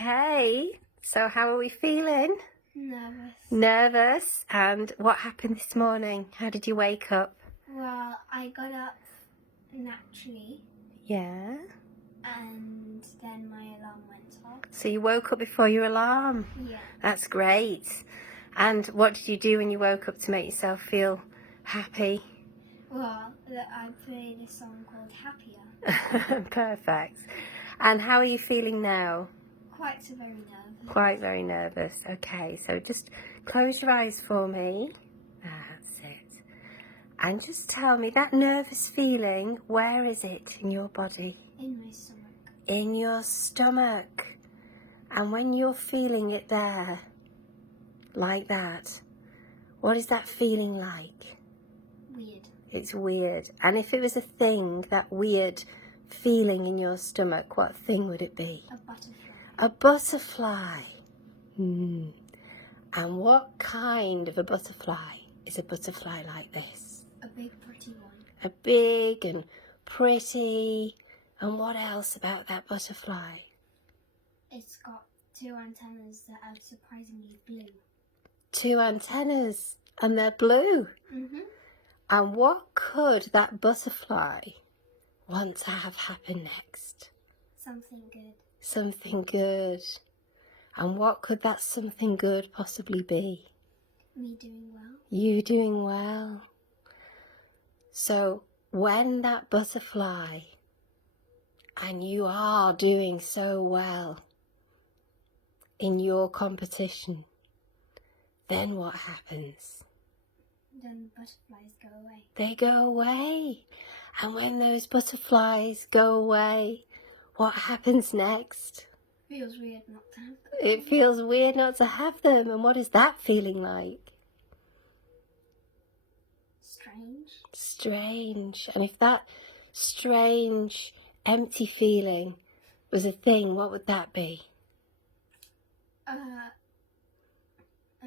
Okay, so how are we feeling? Nervous. Nervous? And what happened this morning? How did you wake up? Well, I got up naturally Yeah. and then my alarm went off. So you woke up before your alarm? Yeah. That's great. And what did you do when you woke up to make yourself feel happy? Well, I played a song called Happier. Perfect. And how are you feeling now? Quite so very nervous. Quite very nervous. Okay, so just close your eyes for me. That's it. And just tell me, that nervous feeling, where is it in your body? In my stomach. In your stomach. And when you're feeling it there, like that, what is that feeling like? Weird. It's weird. And if it was a thing, that weird feeling in your stomach, what thing would it be? A butterfly. A butterfly. And what kind of a butterfly is a butterfly like this? A big pretty one. A big and pretty. And what else about that butterfly? It's got 2 antennas that are surprisingly blue. 2 antennas, and they're blue. Mm-hmm. And what could that butterfly want to have happen next? Something good. Something good. And what could that something good possibly be? Me doing well. You doing well. So when that butterfly, and you are doing so well in your competition, then what happens? Then butterflies go away. They go away. And when those butterflies go away, what happens next? Feels weird not to have them. It feels weird not to have them. And what is that feeling like? Strange. Strange. And if that strange, empty feeling was a thing, what would that be? A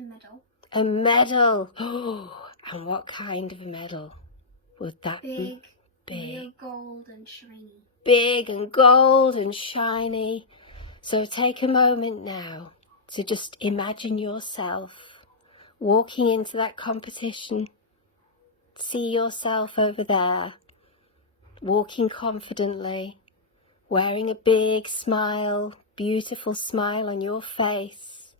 medal. A medal. Oh, and what kind of a medal would that be? Big. Real gold and shiny. Big and gold and shiny. So take a moment now to just imagine yourself walking into that competition. See yourself over there, walking confidently, wearing a big smile, beautiful smile on your face.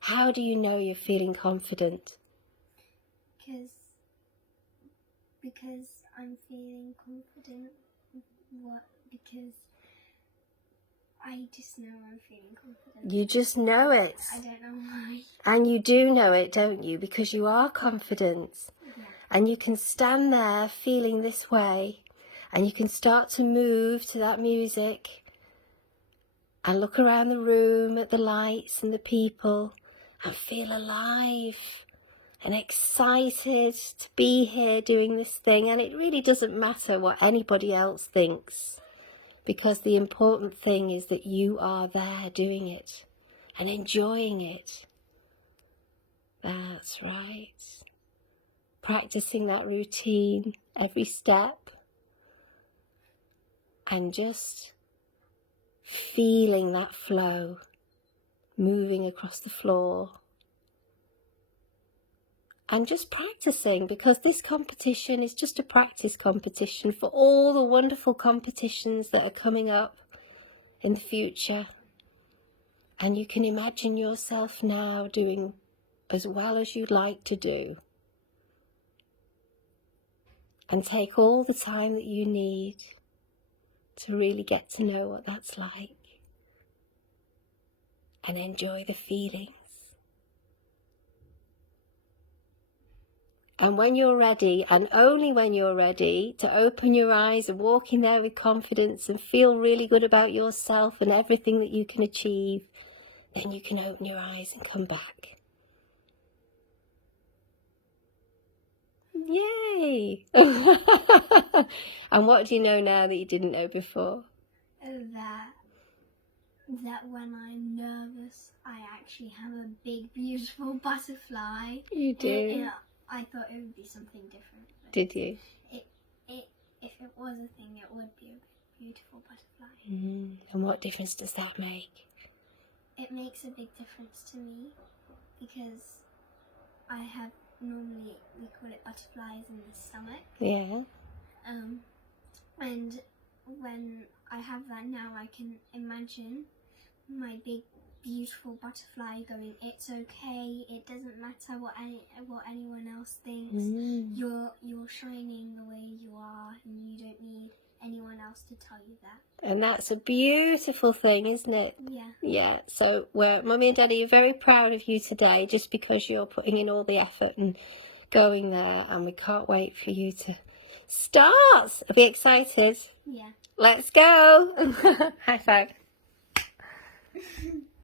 How do you know you're feeling confident? Because I'm feeling confident. What? Because I just know I'm feeling confident. You just know it. I don't know why. And you do know it, don't you? Because you are confident. Yeah. And you can stand there feeling this way, and you can start to move to that music and look around the room at the lights and the people and feel alive and excited to be here doing this thing. And it really doesn't matter what anybody else thinks, because the important thing is that you are there doing it and enjoying it. That's right. Practicing that routine every step and just feeling that flow moving across the floor. And just practicing, because this competition is just a practice competition for all the wonderful competitions that are coming up in the future. And you can imagine yourself now doing as well as you'd like to do. And take all the time that you need to really get to know what that's like. And enjoy the feelings. And when you're ready, and only when you're ready, to open your eyes and walk in there with confidence and feel really good about yourself and everything that you can achieve, then you can open your eyes and come back. Yay! And what do you know now that you didn't know before? That when I'm nervous, I actually have a big, beautiful butterfly. You do? I thought it would be something different. Did you? If it was a thing, it would be a beautiful butterfly. And what difference does that make? It it makes a big difference to me because I have normally, we call it butterflies in the stomach. Yeah. And when I have that now, I can imagine my big beautiful butterfly going, it's okay, it doesn't matter what anyone else thinks. You're shining the way you are, and you don't need anyone else to tell you that. And that's a beautiful thing, isn't it? Yeah. Yeah. So Mummy and Daddy are very proud of you today, just because you're putting in all the effort and going there, and we can't wait for you to start. Are we excited? Yeah. Let's go. High five.